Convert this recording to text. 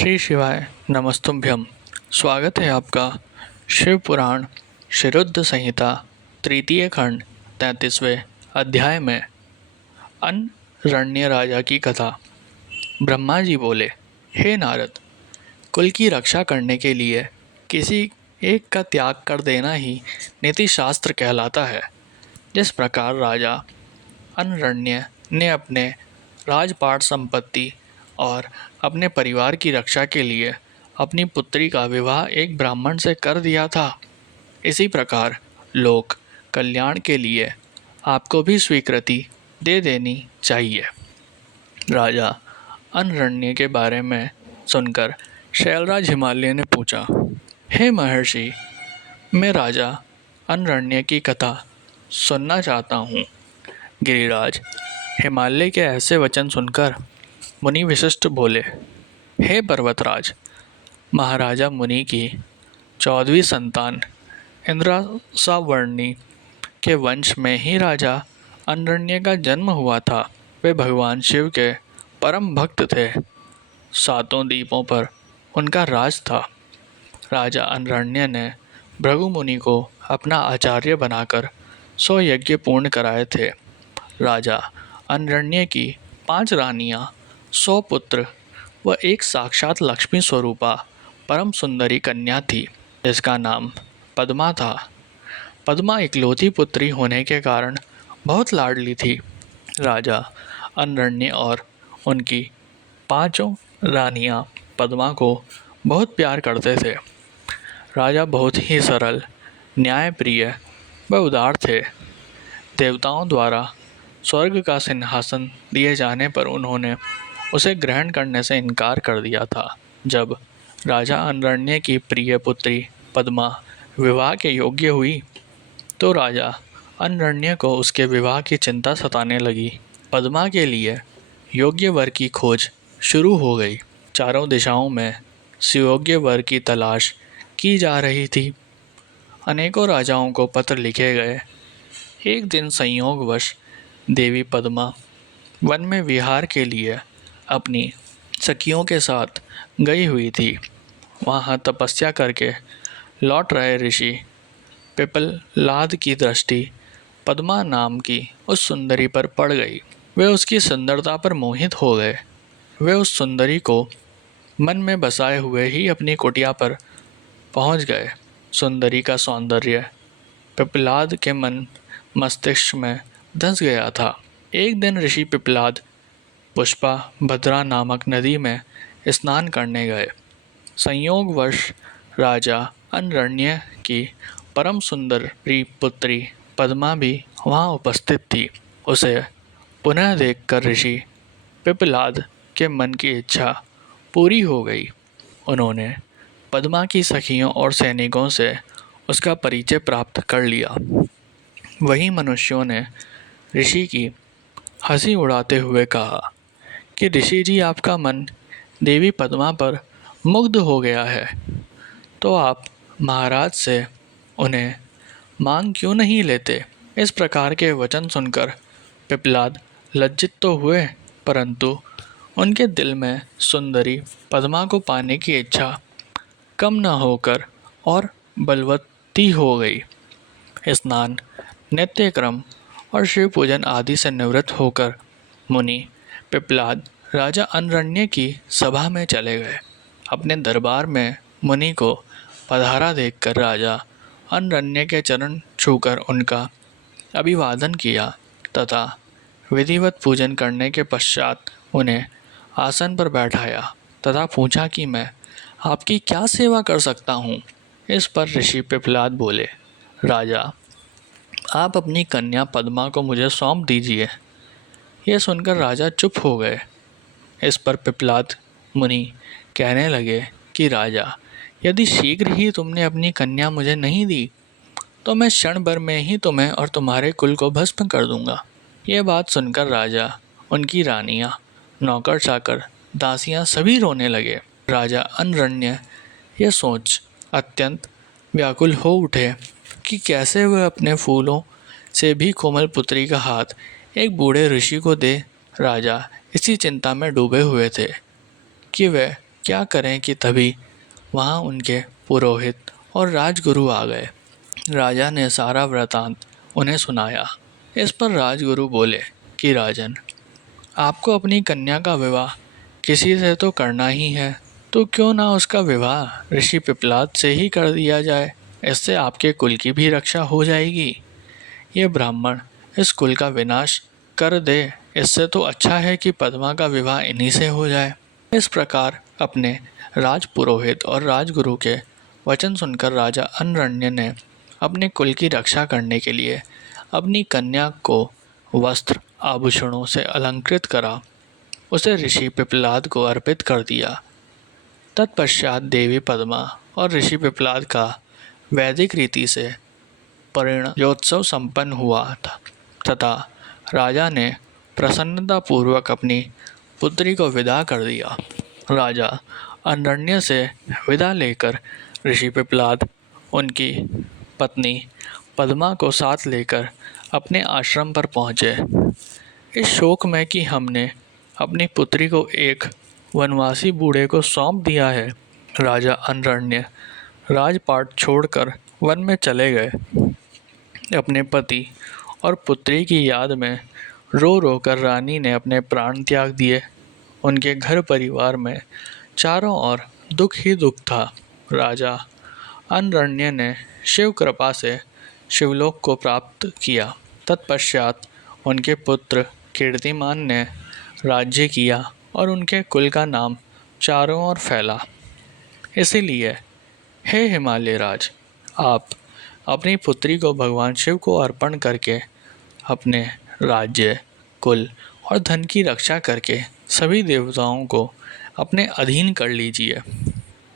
श्री शिवाय नमस्तुभ्यम। स्वागत है आपका शिव पुराण शिरुद्ध संहिता तृतीय खंड 33वें अध्याय में अनरण्य राजा की कथा। ब्रह्मा जी बोले, हे नारद, कुल की रक्षा करने के लिए किसी एक का त्याग कर देना ही नीति शास्त्र कहलाता है। जिस प्रकार राजा अनरण्य ने अपने राजपाट संपत्ति और अपने परिवार की रक्षा के लिए अपनी पुत्री का विवाह एक ब्राह्मण से कर दिया था, इसी प्रकार लोक कल्याण के लिए आपको भी स्वीकृति दे देनी चाहिए। राजा अनरण्य के बारे में सुनकर शैलराज हिमालय ने पूछा, हे महर्षि, मैं राजा अनरण्य की कथा सुनना चाहता हूँ। गिरिराज हिमालय के ऐसे वचन सुनकर मुनि वशिष्ठ बोले, हे पर्वतराज, महाराजा मुनि की 14वीं संतान इंद्रासावर्णी के वंश में ही राजा अनरण्य का जन्म हुआ था। वे भगवान शिव के परम भक्त थे। 7 द्वीपों पर उनका राज था। राजा अनरण्य ने भृगु मुनि को अपना आचार्य बनाकर 100 यज्ञ पूर्ण कराए थे। राजा अनरण्य की 5 रानियां, 100 पुत्र व एक साक्षात लक्ष्मी स्वरूपा परम सुंदरी कन्या थी, जिसका नाम पद्मा था। पद्मा इकलौती पुत्री होने के कारण बहुत लाडली थी। राजा अनरण्य और उनकी 5 रानियां पद्मा को बहुत प्यार करते थे। राजा बहुत ही सरल, न्यायप्रिय व उदार थे। देवताओं द्वारा स्वर्ग का सिंहासन दिए जाने पर उन्होंने उसे ग्रहण करने से इनकार कर दिया था। जब राजा अनरण्य की प्रिय पुत्री पद्मा विवाह के योग्य हुई तो राजा अनरण्य को उसके विवाह की चिंता सताने लगी। पद्मा के लिए योग्य वर की खोज शुरू हो गई। चारों दिशाओं में सुयोग्य वर की तलाश की जा रही थी। अनेकों राजाओं को पत्र लिखे गए। एक दिन संयोगवश देवी पद्मा वन में विहार के लिए अपनी सखियों के साथ गई हुई थी। वहाँ तपस्या करके लौट रहे ऋषि पिप्पलाद की दृष्टि पद्मा नाम की उस सुंदरी पर पड़ गई। वे उसकी सुंदरता पर मोहित हो गए। वे उस सुंदरी को मन में बसाए हुए ही अपनी कुटिया पर पहुँच गए। सुंदरी का सौंदर्य पिप्पलाद के मन मस्तिष्क में धंस गया था। एक दिन ऋषि पिप्पलाद पुष्पा भद्रा नामक नदी में स्नान करने गए। संयोगवश राजा अनरण्य की परम सुंदरी पुत्री पद्मा भी वहाँ उपस्थित थी। उसे पुनः देखकर ऋषि पिप्पलाद के मन की इच्छा पूरी हो गई। उन्होंने पद्मा की सखियों और सैनिकों से उसका परिचय प्राप्त कर लिया। वहीं मनुष्यों ने ऋषि की हंसी उड़ाते हुए कहा कि ऋषि जी, आपका मन देवी पद्मा पर मुग्ध हो गया है, तो आप महाराज से उन्हें मांग क्यों नहीं लेते। इस प्रकार के वचन सुनकर पिप्पलाद लज्जित तो हुए, परंतु उनके दिल में सुंदरी पद्मा को पाने की इच्छा कम न होकर और बलवती हो गई। स्नान, नित्यक्रम और शिव पूजन आदि से निवृत्त होकर मुनि पिप्पलाद राजा अनरण्य की सभा में चले गए। अपने दरबार में मुनि को पधारा देखकर राजा अनरण्य के चरण छूकर उनका अभिवादन किया तथा विधिवत पूजन करने के पश्चात उन्हें आसन पर बैठाया तथा पूछा कि मैं आपकी क्या सेवा कर सकता हूँ। इस पर ऋषि पिप्पलाद बोले, राजा, आप अपनी कन्या पद्मा को मुझे सौंप दीजिए। यह सुनकर राजा चुप हो गए। इस पर पिप्पलाद मुनि कहने लगे कि राजा, यदि शीघ्र ही तुमने अपनी कन्या मुझे नहीं दी तो मैं क्षण भर में ही तुम्हें और तुम्हारे कुल को भस्म कर दूंगा। यह बात सुनकर राजा, उनकी रानियां, नौकर चाकर, दासियां सभी रोने लगे। राजा अनरण्य यह सोच अत्यंत व्याकुल हो उठे कि कैसे वह अपने फूलों से भी कोमल पुत्री का हाथ एक बूढ़े ऋषि को दे। राजा इसी चिंता में डूबे हुए थे कि वह क्या करें कि तभी वहाँ उनके पुरोहित और राजगुरु आ गए। राजा ने सारा वृतांत उन्हें सुनाया। इस पर राजगुरु बोले कि राजन, आपको अपनी कन्या का विवाह किसी से तो करना ही है, तो क्यों ना उसका विवाह ऋषि पिपलाद से ही कर दिया जाए। इससे आपके कुल की भी रक्षा हो जाएगी। ये ब्राह्मण इस कुल का विनाश कर दे, इससे तो अच्छा है कि पद्मा का विवाह इन्हीं से हो जाए। इस प्रकार अपने राजपुरोहित और राजगुरु के वचन सुनकर राजा अनरण्य ने अपने कुल की रक्षा करने के लिए अपनी कन्या को वस्त्र आभूषणों से अलंकृत करा, उसे ऋषि पिपलाद को अर्पित कर दिया। तत्पश्चात देवी पद्मा और ऋषि पिपलाद का वैदिक रीति से परिणयोत्सव संपन्न हुआ था तथा राजा ने प्रसन्नतापूर्वक अपनी पुत्री को विदा कर दिया। राजा अनरण्य से विदा लेकर ऋषि पिपलाद उनकी पत्नी पद्मा को साथ लेकर अपने आश्रम पर पहुँचे। इस शोक में कि हमने अपनी पुत्री को एक वनवासी बूढ़े को सौंप दिया है, राजा अनरण्य राजपाट छोड़कर वन में चले गए। अपने पति और पुत्री की याद में रो रो कर रानी ने अपने प्राण त्याग दिए। उनके घर परिवार में चारों ओर दुख ही दुख था। राजा अनरण्य ने शिव कृपा से शिवलोक को प्राप्त किया। तत्पश्चात उनके पुत्र कीर्तिमान ने राज्य किया और उनके कुल का नाम चारों ओर फैला। इसीलिए हे हिमालय राज, आप अपनी पुत्री को भगवान शिव को अर्पण करके अपने राज्य, कुल और धन की रक्षा करके सभी देवताओं को अपने अधीन कर लीजिए।